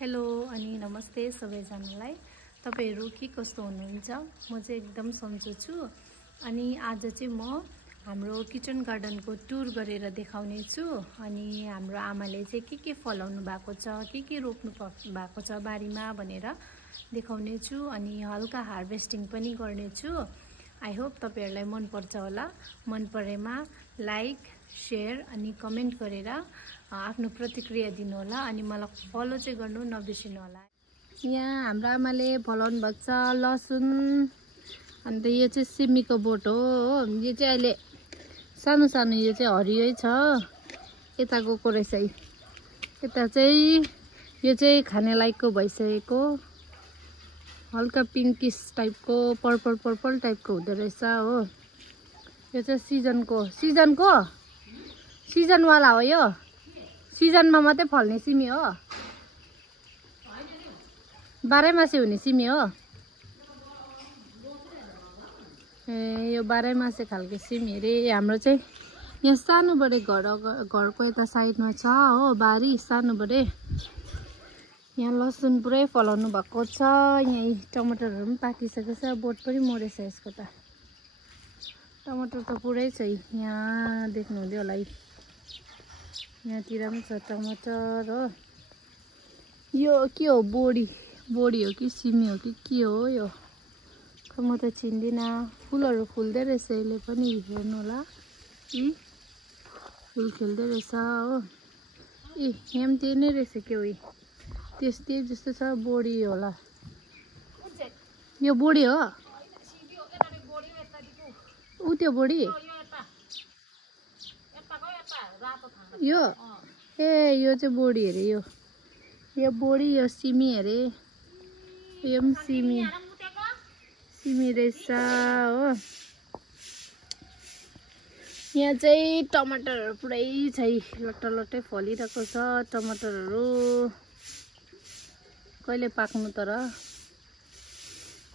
Hello अनि नमस्ते सबैजनालाई। तपाईहरु के कस्तो हुनुहुन्छ? म चाहिँ एकदम सन्चो छु। अनि आज चाहिँ म हाम्रो किचन गार्डनको टुर गरेर देखाउने छु। अनि हाम्रो आमाले चाहिँ के फलाउनु भएको छ, के रोप्नु भएको छ बारीमा भनेर देखाउने छु। अनि हल्का हार्भेस्टिङ पनि गर्ने छु। आई होप तपाईहरुलाई मन पर्छ होला। मन परेमा लाइक, शेयर अनि कमेन्ट गरेर आफ्नो प्रतिक्रिया दिनु होला। अनि मलाई फलो चाहिँ गर्नु नबिर्सिनु होला। यहाँ हाम्रो आमाले फलाउनु भएको छ लसुन। अन्त यो चाहिँ सिमीको बोट हो। यो चाहिँ अहिले सानो सानो, यो चाहिँ हरियै छ। यता गएको रहेछ। यता चाहिँ यो चाहिँ खाने लायकको भइसकेको, हल्का पिङ्किस टाइपको, पर्पल टाइपको हुँदो रहेछ हो। यो चाहिँ सिजनवाला हो। यो सिजनमा मात्रै फल्ने सिमी हो, बाह्रैमासे हुने सिमी हो। ए यो बाह्रैमासे खालको सिमी अरे। हाम्रो चाहिँ यहाँ सानोबडे घरको यता साइडमा छ हो बारी, सानोबडे। यहाँ लसुन पुरै फलाउनु भएको छ। यहाँ टमाटरहरू पनि पाकिसकेको छ, बोट पनि मरेछ यसको त। टमाटर त पुरै छ। यहाँ देख्नुहुँदै होला, यहाँतिर पनि छ टमाटर हो। यो के हो, बोडी हो कि सिमी हो कि के हो यो, म त चिन्दिनँ। फुलहरू फुल्दै रहेछ, यसले पनि हेर्नु होला। फुल खेल्दै रहेछ हो। यहाँ पनि त्यही नै रहेछ के हो, त्यस्तै जस्तो छ। बोडी होला यो, बोडी हो। ऊ त्यो बोडी यो, ए यो चाहिँ बोडी अरे। यो बोडी, यो सिमी अरे। यो पनि सिमी रहेछ हो। यहाँ चाहिँ टमाटरहरू पुरै छ, लट्टै फलिरहेको छ टमाटरहरू। कहिले पाक्नु तर।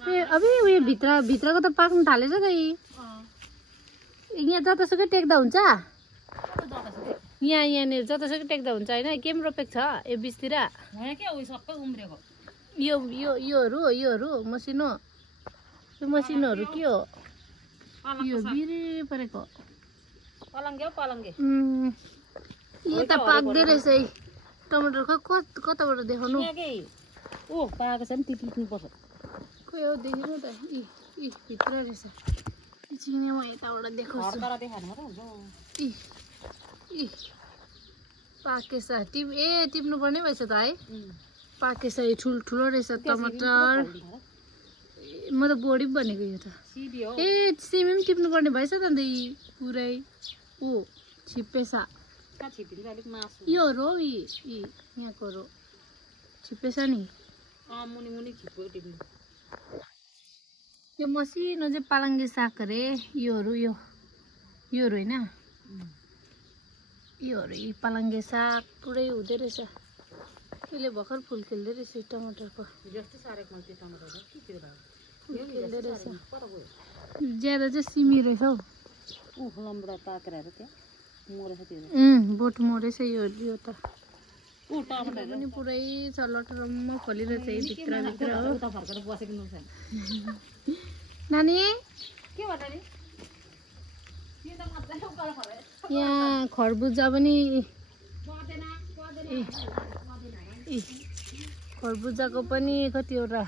ए अबे उयो भित्रको त पाक्नु थालेछ त। यहाँ जतासुकै टेक्दा हुन्छ, यहाँनिर जतासुकै टेक्दा हुन्छ होइन। के पनि रोपेको छ यो बिचतिर। योहरू मसिनो, यो मसिनोहरू के हो, यो बिरे परेको पलङ्गे। यो त पाक्दै रहेछ टमाटर। कताबाट देखाउनु? पाएको छ नि, टिप्नुपर्छ। खोइ हो, देखिनु त। भित्र रहेछ। चिने म यताबाट देखाउँछु। पाकेछ। टिप्नु पर्ने भएछ त है। पाकेछ। यो ठुलो रहेछ टमाटर। म त बोडी भनेको यो त। ए सिमी पनि टिप्नु पर्ने भएछ त अन्त पुरै। छिप्पेछ यो रो, यहाँको रो छिप्पेछ नि। यो मसिनो चाहिँ पालङ्गे साग अरे। योहरू होइन, योहरू पालङ्गे साग पुरै हुँदै रहेछ। त्यसले भर्खर फुल खेल्दै रहेछ टमाटरको। खेल्दै रहेछ। ज्यादा चाहिँ सिमी रहेछ हौ। बोट मरेछ यो त। पनि पुरै छ, लटरम्म फलिरहेछ भित्र हो। नानी यहाँ खरबुजा पनि, खरबुजाको पनि कतिवटा,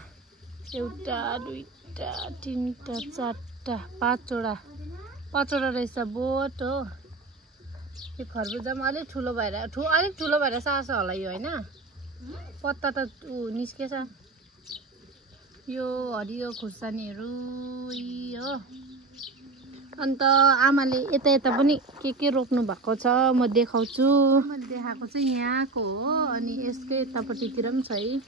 एउटा दुईटा तिनटा चारवटा पाँचवटा रहेछ बोट हो। यो खरबुजामा अलिक ठुलो भएर सार्छ होला यो होइन। पत्ता त निस्केछ। यो हरियो खुर्सानीहरू हो। अन्त आमाले यता पनि के रोप्नु भएको छ म देखाउँछु। मैले देखाएको चाहिँ यहाँको हो। अनि यसकै यतापट्टितिर पनि छ है।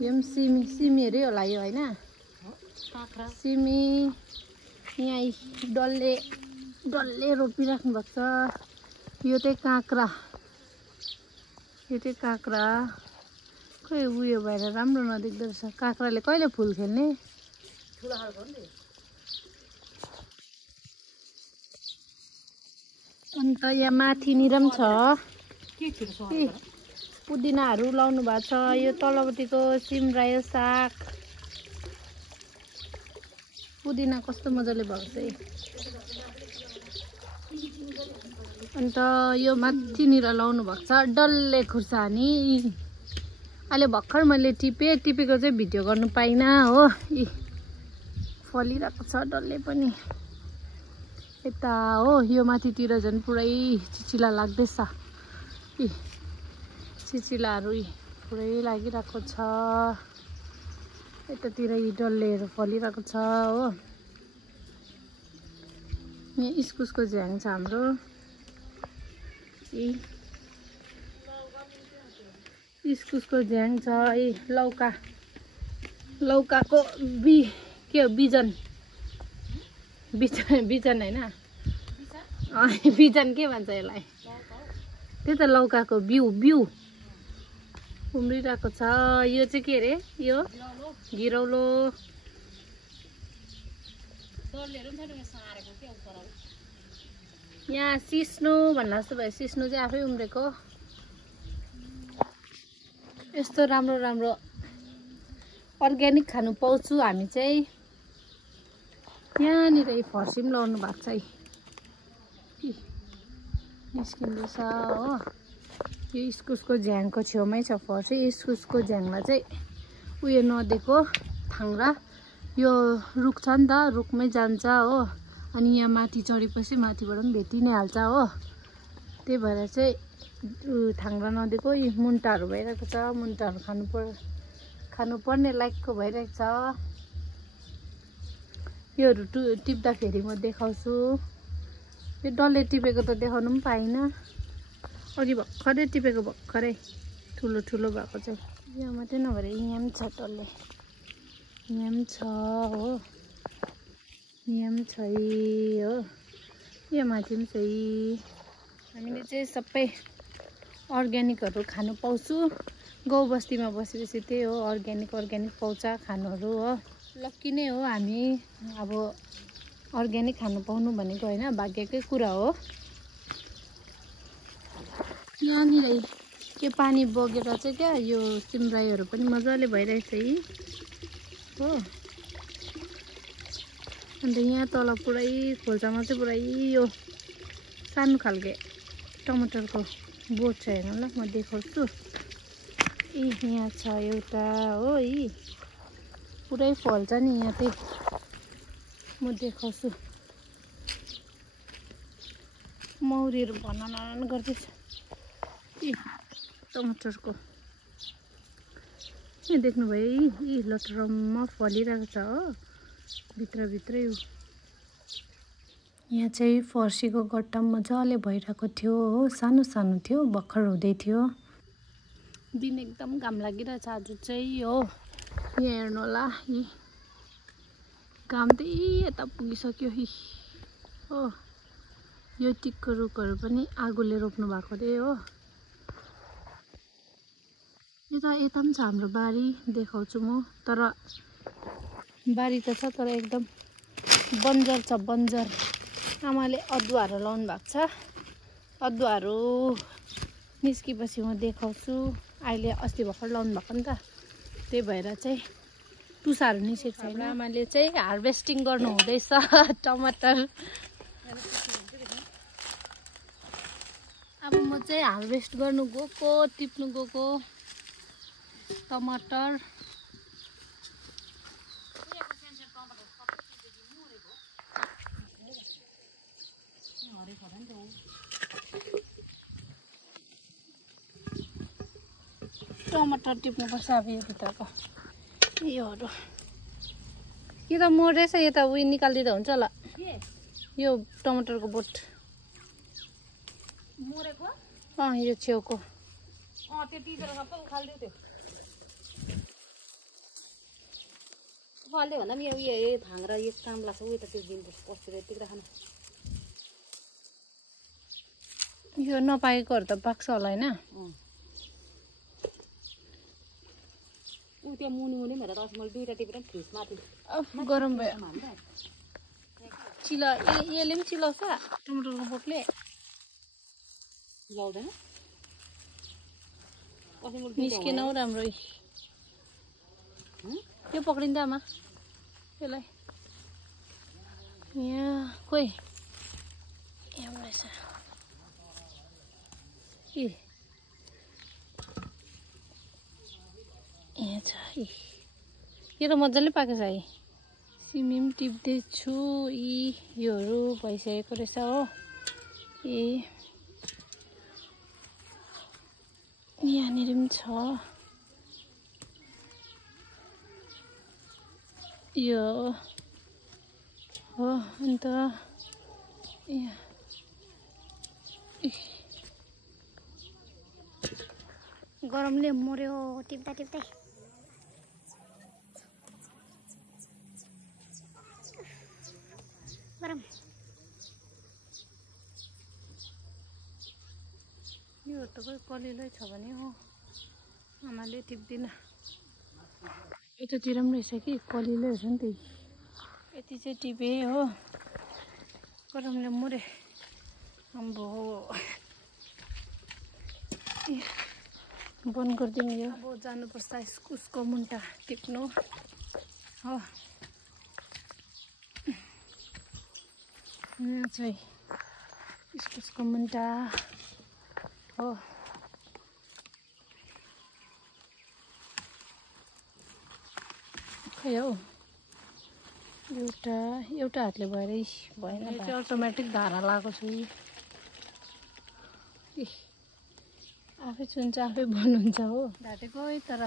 यो पनि सिमीहरू होला यो होइन। सिमी यहाँ डल्ले रोपिराख्नु भएको छ। यो चाहिँ काँक्रा। खोइ उयो भएर राम्रो नदेख्दो रहेछ। काँक्राले कहिले फुल खेल्ने? अन्त यहाँ माथिनिर पनि छ। पुदिनाहरू लाउनु भएको छ। यो तलपट्टिको सिमरायो साग, पुदिना कस्तो मजाले भएको छ। अन्त यो माथिनिर लाउनु भएको छ डल्ले खुर्सानी। अहिले भर्खर मैले टिपेको चाहिँ भिडियो गर्नु पाइनँ हो। फलिरहेको छ डल्ले पनि यता हो। यो माथितिर झन् पुरै चिचिला लाग्दैछ। चिचिलाहरू पुरै लागिरहेको छ। यतातिर यी डल्लेहरू फलिरहेको छ हो। यहाँ इस्कुसको झ्याङ छ हाम्रो। इस्कुसको झ्याङ छ। लौकाको के हो बिजन होइन बिजन के भन्छ यसलाई? त्यही त लौकाको बिउ उम्रिरहेको छ। यो चाहिँ के अरे? यो घिरौलो। यहाँ सिस्नो भन्ला जस्तो भयो। सिस्नो चाहिँ आफै उम्रेको। यस्तो राम्रो अर्ग्यानिक खानु पाउँछु हामी चाहिँ। यहाँनिर फर्सी पनि लाउनु भएको छ। निस्किँदैछ हो। यो इस्कुसको झ्याङको छेउमै छ फर्सी। इस्कुसको झ्याङमा चाहिँ उयो नदिएको थाङ्रा। यो रुख छ नि त, रुखमै जान्छ हो। अनि यहाँ माथि चढेपछि माथिबाट पनि भेटि नै हाल्छ हो। त्यही भएर चाहिँ थाङ्रा नदिएको। यी मुन्टाहरू भइरहेको छ। मुन्टाहरू खानुपर्ने लायकको भइरहेको छ। योहरू टिप्दाखेरि म देखाउँछु। यो डल्ले टिपेको त देखाउनु पनि पाइनँ। अघि भर्खरै टिपेको भर्खरै ठुलो भएको चाहिँ। यहाँ मात्रै नभएर यहाँ पनि छ डल्ले। यहाँ पनि छ हो। यहाँ पनि छ हो। यहाँ माथि पनि छ। हामीले चाहिँ सबै अर्ग्यानिकहरू खानु पाउँछु। गाउँ बस्तीमा बसेपछि त्यही हो, अर्ग्यानिक पाउँछ खानुहरू हो। लक्की नै हो हामी। अब अर्ग्यानिक खानु पाउनु भनेको होइन, भाग्यकै कुरा हो। यहाँनिर के पानी बगेर चाहिँ क्या यो सिमरायोहरू पनि मजाले भइरहेछ हो। अन्त यहाँ तल पुरै खोल्सामा चाहिँ पुरै यो सानो खालके टमाटरको बोट छ। हेर्नु ल, म देखाउँछु। यहाँ छ एउटा हो। पुरै फल्छ नि यहाँ चाहिँ। म देखाउँछु। मौरीहरू भनन गर्दैछ टमाटरको। यहाँ देख्नुभयो लटरम्म फलिरहेको छ हो। भित्रै यहाँ चाहिँ फर्सीको गट्टा मजाले भइरहेको थियो हो। सानो थियो, भर्खर हुँदै थियो। दिन एकदम घाम लागिरहेछ आज चाहिँ हो। यहाँ हेर्नु होला, घाम चाहिँ यता पुगिसक्यो हो। यो टिकको रुखहरू पनि आगोले रोप्नु भएको रे हो। यता पनि छ हाम्रो बारी, देखाउँछु म। तर बारी त छ तर एकदम बन्जर छ, बन्जर। आमाले अदुवाहरू लाउनु भएको छ। अदुवाहरू निस्केपछि म देखाउँछु। अहिले अस्ति भर्खर लाउनु भएको नि त, त्यही भएर चाहिँ टुसाहरू निस्केको छैन। आमाले चाहिँ हार्भेस्टिङ गर्नु हुँदैछ टमाटर। अब म चाहिँ हार्भेस्ट गर्नु गएको, टिप्नु गएको टमाटर। टमाटर टिप्नुपर्छ अब यो भित्रको योहरू। यो त मरेछ, यो त उयो निकालिदिँदा हुन्छ होला। यो टमाटरको बोट मरेको? यो छेउको। त्यो टिपेर सबै उखालिदियो। त्यो उखालिदियो भन्दा पनि यो भाङ्रा यो काम लाग्छ। उयो त त्यो दिनुपर्छ पस्तिर यतिकै खानु। यो नपाकेकोहरू त पाक्छ होला होइन? त्यो मुनि भएर त अस्ति मैले दुईवटा टिपेर फ्रिजमा गरम भयो। चिला यसले पनि चिलाउँछ टमाटरको बोटले? चिलाउँदैन। निस्केन हौ राम्रै यो पक्रिन्छ आमा यसलाई यहाँ खोइ यहाँ रहेछ ए यहाँ छ यो त मजाले पाकेछ है सिमी पनि टिप्दैछु योहरू भइसकेको रहेछ हो ए यहाँनिर पनि छ यो हो अन्त यहाँ गरमले मर्यो टिप्दा टिप्दै गरम यो त कोही कलिलै छ भने हो आमाले टिप्दिन यतातिर पनि रहेछ कि कलिलै रहेछ नि त्यही यति चाहिँ टिपे हो गरमले मरे अम्बो बन्द गरिदिउँ यो अब जानुपर्छ इस्कुसको मुन्टा टिप्नु हो यहाँ चाहिँ इस्कुसको मुन्टा हो खै हौ एउटा हातले भएरै भएन अटोमेटिक धारा लगाएको छु आफै चुन्छ आफै बन्नुहुन्छ हो ढाँटेको तर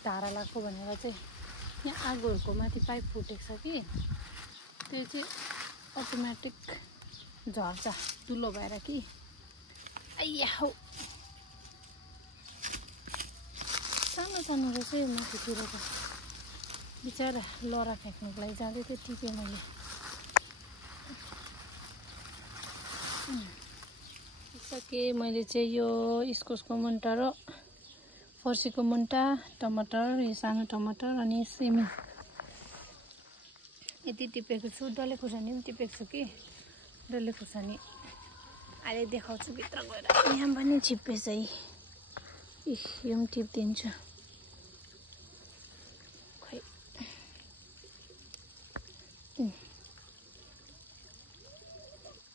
धारा लगाएको भनेर चाहिँ यहाँ आगोहरूको माथि पाइप फुटेको छ कि त्यो चाहिँ अटोमेटिक झर्छ दुलो भएर कि आइया हौ सानो सानो रहेछ यो माथितिर त बिचरा लरा फ्याँक्नुको लागि जाँदै थियो टिपेँ मैले सके मैले चाहिँ यो इस्कुसको मुन्टा र फर्सीको मुन्टा टमाटर यो सानो टमाटर अनि सिमी यति टिपेको छु डल्ले खुर्सानी पनि टिपेको छु कि डल्ले खुर्सानी अहिले देखाउँछु भित्र गएर यहाँ पनि छिप्पेछ है यो पनि टिपिदिन्छु खै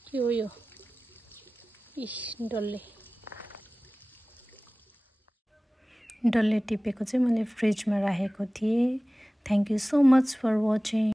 के हो यो डल्ले टिपेको चाहिँ मैले फ्रिजमा राखेको थिएँ thank you so much for watching